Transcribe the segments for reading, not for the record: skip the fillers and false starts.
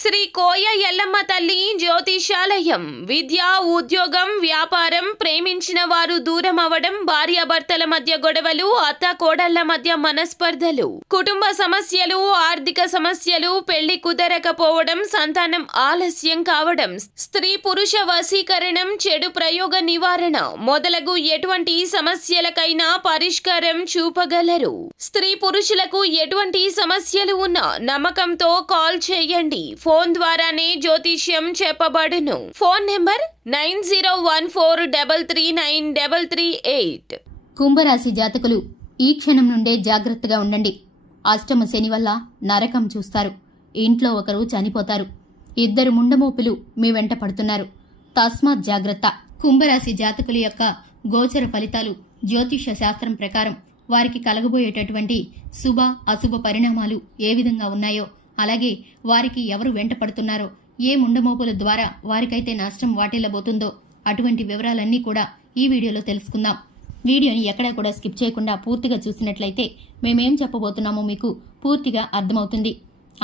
శ్రీ కోయ ఎల్లమ్మ తల్లి జ్యోతిషాలయం. విద్య, ఉద్యోగం, వ్యాపారం, ప్రేమించిన వారు దూరం అవడం, భార్యాభర్తల మధ్య గొడవలు, అత్త కోడళ్ల మధ్య మనస్పర్ధలు, కుటుంబ సమస్యలు, ఆర్థిక సమస్యలు, పెళ్లి కుదరకపోవడం, సంతానం ఆలస్యం కావడం, స్త్రీ పురుష వశీకరణం, చెడు ప్రయోగ నివారణ మొదలగు ఎటువంటి సమస్యలకైనా పరిష్కారం చూపగలరు. స్త్రీ పురుషులకు ఎటువంటి సమస్యలు ఉన్నా నమ్మకంతో కాల్ చేయండి. ఫోన్ ద్వారానే జ్యోతిష్యం చెప్పబడును. Phone number 9014339338. కుంభరాశి జాతకులు ఈ క్షణం నుండే జాగ్రత్తగా ఉండండి. అష్టమ శని వల్ల నరకం చూస్తారు. ఇంట్లో ఒకరు చనిపోతారు. ఇద్దరు ముండమోపులు మీ వెంట పడుతున్నారు. తస్మాత్ జాగ్రత్త. కుంభరాశి జాతకుల యొక్క గోచర ఫలితాలు జ్యోతిష శాస్త్రం ప్రకారం వారికి కలగబోయేటటువంటి శుభ అశుభ పరిణామాలు ఏ విధంగా ఉన్నాయో, అలాగే వారికి ఎవరు వెంట పడుతున్నారో, ఏ ముండమోపుల ద్వారా వారికైతే నష్టం వాటిల్లబోతుందో అటువంటి వివరాలన్నీ కూడా ఈ వీడియోలో తెలుసుకుందాం. వీడియోని ఎక్కడా కూడా స్కిప్ చేయకుండా పూర్తిగా చూసినట్లయితే మేమేం చెప్పబోతున్నామో మీకు పూర్తిగా అర్థమవుతుంది.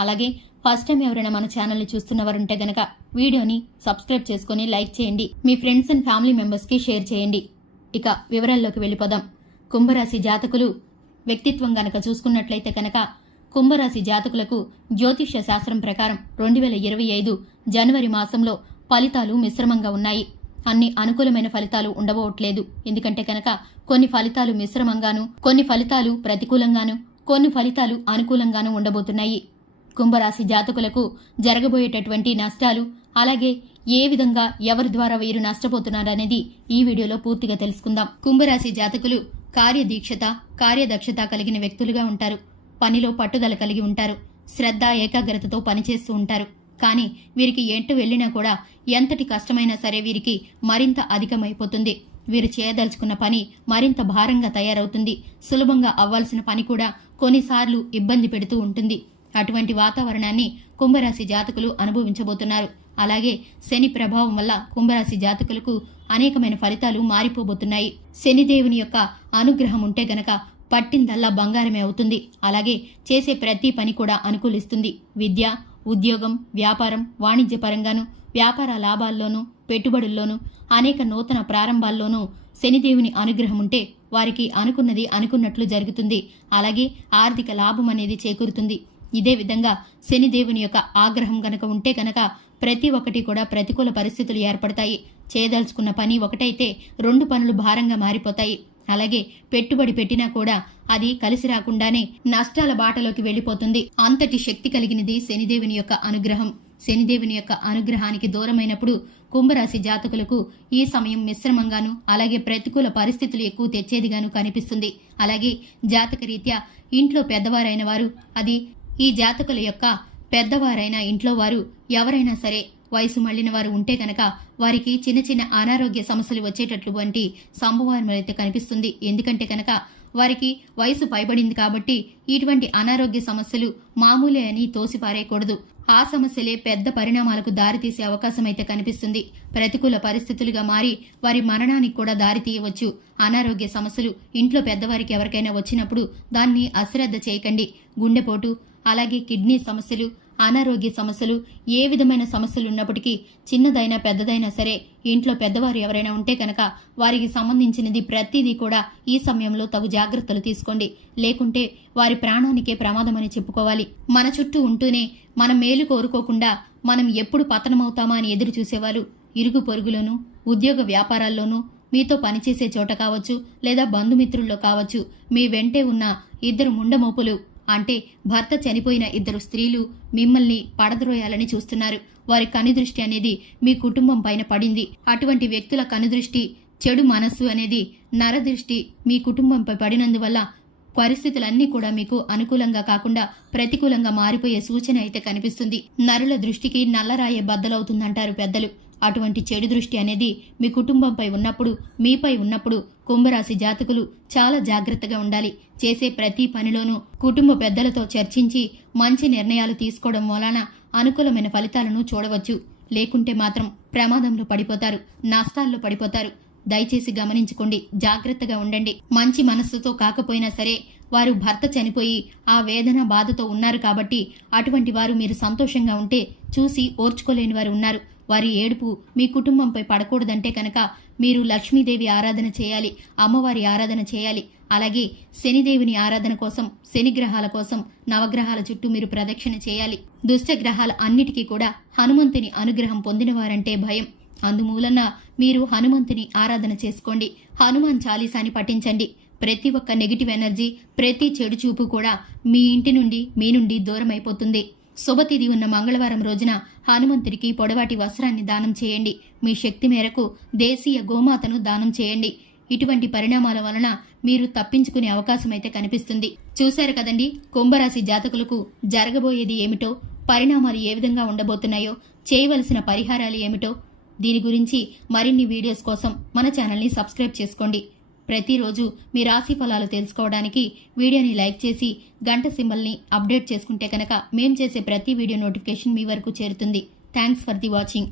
అలాగే ఫస్ట్ టైం ఎవరైనా మన ఛానల్ని చూస్తున్నవారుంటే గనక వీడియోని సబ్స్క్రైబ్ చేసుకుని లైక్ చేయండి. మీ ఫ్రెండ్స్ అండ్ ఫ్యామిలీ మెంబర్స్కి షేర్ చేయండి. ఇక వివరాల్లోకి వెళ్ళిపోదాం. కుంభరాశి జాతకులు వ్యక్తిత్వం గనక చూసుకున్నట్లయితే కనుక కుంభరాశి జాతకులకు జ్యోతిష్య శాస్త్రం ప్రకారం 2025 జనవరి మాసంలో ఫలితాలు మిశ్రమంగా ఉన్నాయి. అన్ని అనుకూలమైన ఫలితాలు ఉండబోట్లేదు. ఎందుకంటే కనుక కొన్ని ఫలితాలు మిశ్రమంగాను, కొన్ని ఫలితాలు ప్రతికూలంగాను, కొన్ని ఫలితాలు అనుకూలంగాను ఉండబోతున్నాయి. కుంభరాశి జాతకులకు జరగబోయేటటువంటి నష్టాలు, అలాగే ఏ విధంగా ఎవరి ద్వారా వీరు నష్టపోతున్నారనేది ఈ వీడియోలో పూర్తిగా తెలుసుకుందాం. కుంభరాశి జాతకులు కార్యదీక్షత, కార్యదక్షత కలిగిన వ్యక్తులుగా ఉంటారు. పనిలో పట్టుదల కలిగి ఉంటారు. శ్రద్ధ, ఏకాగ్రతతో పనిచేస్తూ ఉంటారు. కానీ వీరికి ఎటు వెళ్లినా కూడా ఎంతటి కష్టమైనా సరే వీరికి మరింత అధికమైపోతుంది. వీరు చేయదలుచుకున్న పని మరింత భారంగా తయారవుతుంది. సులభంగా అవ్వాల్సిన పని కూడా కొన్నిసార్లు ఇబ్బంది పెడుతూ ఉంటుంది. అటువంటి వాతావరణాన్ని కుంభరాశి జాతకులు అనుభవించబోతున్నారు. అలాగే శని ప్రభావం వల్ల కుంభరాశి జాతకులకు అనేకమైన ఫలితాలు మారిపోబోతున్నాయి. శనిదేవుని యొక్క అనుగ్రహం ఉంటే గనక పట్టిందల్లా బంగారమే అవుతుంది. అలాగే చేసే ప్రతి పని కూడా అనుకూలిస్తుంది. విద్య, ఉద్యోగం, వ్యాపారం, వాణిజ్య పరంగాను, వ్యాపార లాభాల్లోనూ, పెట్టుబడుల్లోనూ, అనేక నూతన ప్రారంభాల్లోనూ శనిదేవుని అనుగ్రహం ఉంటే వారికి అనుకున్నది అనుకున్నట్లు జరుగుతుంది. అలాగే ఆర్థిక లాభం అనేది చేకూరుతుంది. ఇదే విధంగా శనిదేవుని యొక్క ఆగ్రహం గనక ఉంటే గనక ప్రతి ఒక్కటి కూడా ప్రతికూల పరిస్థితులు ఏర్పడతాయి. చేయదలుచుకున్న పని ఒకటైతే 2 పనులు భారంగా మారిపోతాయి. అలాగే పెట్టుబడి పెట్టినా కూడా అది కలిసి రాకుండానే నష్టాల బాటలోకి వెళ్లిపోతుంది. అంతటి శక్తి కలిగినది శనిదేవుని యొక్క అనుగ్రహం. శనిదేవుని యొక్క అనుగ్రహానికి దూరమైనప్పుడు కుంభరాశి జాతకులకు ఈ సమయం మిశ్రమంగాను, అలాగే ప్రతికూల పరిస్థితులు ఎక్కువ తెచ్చేదిగాను కనిపిస్తుంది. అలాగే జాతక రీత్యా ఇంట్లో పెద్దవారైన వారు, అది ఈ జాతకుల యొక్క పెద్దవారైన ఇంట్లో వారు ఎవరైనా సరే వయసు మళ్లిన వారు ఉంటే కనుక వారికి చిన్న చిన్న అనారోగ్య సమస్యలు వచ్చేటటువంటి సంభవం అయితే కనిపిస్తుంది. ఎందుకంటే కనుక వారికి వయసు పైబడింది కాబట్టి ఇటువంటి అనారోగ్య సమస్యలు మామూలే అని తోసిపారేయకూడదు. ఆ సమస్యలే పెద్ద పరిణామాలకు దారితీసే అవకాశం అయితే కనిపిస్తుంది. ప్రతికూల పరిస్థితులుగా మారి వారి మరణానికి కూడా దారితీయవచ్చు. అనారోగ్య సమస్యలు ఇంట్లో పెద్దవారికి ఎవరికైనా వచ్చినప్పుడు దాన్ని అశ్రద్ధ చేయకండి. గుండెపోటు, అలాగే కిడ్నీ సమస్యలు, అనారోగ్య సమస్యలు, ఏ విధమైన సమస్యలు ఉన్నప్పటికీ చిన్నదైనా పెద్దదైనా సరే ఇంట్లో పెద్దవారు ఎవరైనా ఉంటే కనుక వారికి సంబంధించినది ప్రతిదీ కూడా ఈ సమయంలో తగు జాగ్రత్తలు తీసుకోండి. లేకుంటే వారి ప్రాణానికే ప్రమాదమని చెప్పుకోవాలి. మన చుట్టూ ఉంటూనే మనం మేలు కోరుకోకుండా మనం ఎప్పుడు పతనమవుతామా అని ఎదురు చూసేవారు ఇరుగు పొరుగులోనూ, ఉద్యోగ వ్యాపారాల్లోనూ, మీతో పనిచేసే చోట కావచ్చు, లేదా బంధుమిత్రుల్లో కావచ్చు, మీ వెంటే ఉన్న 2 ముండమోపులు అంటే భర్త చనిపోయిన 2 స్త్రీలు మిమ్మల్ని పడద్రోయాలని చూస్తున్నారు. వారి కనుదృష్టి అనేది మీ కుటుంబం పైన పడింది. అటువంటి వ్యక్తుల కనుదృష్టి, చెడు మనస్సు అనేది నరదృష్టి మీ కుటుంబంపై పడినందువల్ల పరిస్థితులన్నీ కూడా మీకు అనుకూలంగా కాకుండా ప్రతికూలంగా మారిపోయే సూచన అయితే కనిపిస్తుంది. నరుల దృష్టికి నల్లరాయే బద్దలవుతుందంటారు పెద్దలు. అటువంటి చెడు దృష్టి అనేది మీ కుటుంబంపై ఉన్నప్పుడు, మీపై ఉన్నప్పుడు కుంభరాశి జాతకులు చాలా జాగ్రత్తగా ఉండాలి. చేసే ప్రతి పనిలోనూ కుటుంబ పెద్దలతో చర్చించి మంచి నిర్ణయాలు తీసుకోవడం వలన అనుకూలమైన ఫలితాలను చూడవచ్చు. లేకుంటే మాత్రం ప్రమాదంలో పడిపోతారు, నష్టాల్లో పడిపోతారు. దయచేసి గమనించుకోండి, జాగ్రత్తగా ఉండండి. మంచి మనస్సుతో కాకపోయినా సరే వారు భర్త చనిపోయి ఆ వేదన బాధతో ఉన్నారు కాబట్టి అటువంటి వారు మీరు సంతోషంగా ఉంటే చూసి ఓర్చుకోలేని వారు ఉన్నారు. వారి ఏడుపు మీ కుటుంబంపై పడకూడదంటే కనుక మీరు లక్ష్మీదేవి ఆరాధన చేయాలి, అమ్మవారి ఆరాధన చేయాలి. అలాగే శనిదేవిని ఆరాధన కోసం, శనిగ్రహాల కోసం నవగ్రహాల చుట్టూ మీరు ప్రదక్షిణ చేయాలి. దుష్టగ్రహాల అన్నిటికీ కూడా హనుమంతుని అనుగ్రహం పొందినవారంటే భయం. అందుమూలన మీరు హనుమంతుని ఆరాధన చేసుకోండి. హనుమాన్ చాలీసాని పఠించండి. ప్రతి ఒక్క నెగిటివ్ ఎనర్జీ, ప్రతి చెడు చూపు కూడా మీ ఇంటి నుండి, మీ నుండి దూరం అయిపోతుంది. శుభతిథి ఉన్న మంగళవారం రోజున హనుమంతుడికి పొడవాటి వస్త్రాన్ని దానం చేయండి. మీ శక్తి మేరకు దేశీయ గోమాతను దానం చేయండి. ఇటువంటి పరిణామాల వలన మీరు తప్పించుకునే అవకాశం అయితే కనిపిస్తుంది. చూశారు కదండి, కుంభరాశి జాతకులకు జరగబోయేది ఏమిటో, పరిణామాలు ఏ విధంగా ఉండబోతున్నాయో, చేయవలసిన పరిహారాలు ఏమిటో. దీని గురించి మరిన్ని వీడియోస్ కోసం మన ఛానల్ని సబ్స్క్రైబ్ చేసుకోండి. ప్రతిరోజు మీ రాశి ఫలాలు తెలుసుకోవడానికి వీడియోని లైక్ చేసి గంట సింబల్ని అప్డేట్ చేసుకుంటే కనుక మేం చేసే ప్రతి వీడియో నోటిఫికేషన్ మీ వరకు చేరుతుంది. Thanks for the watching.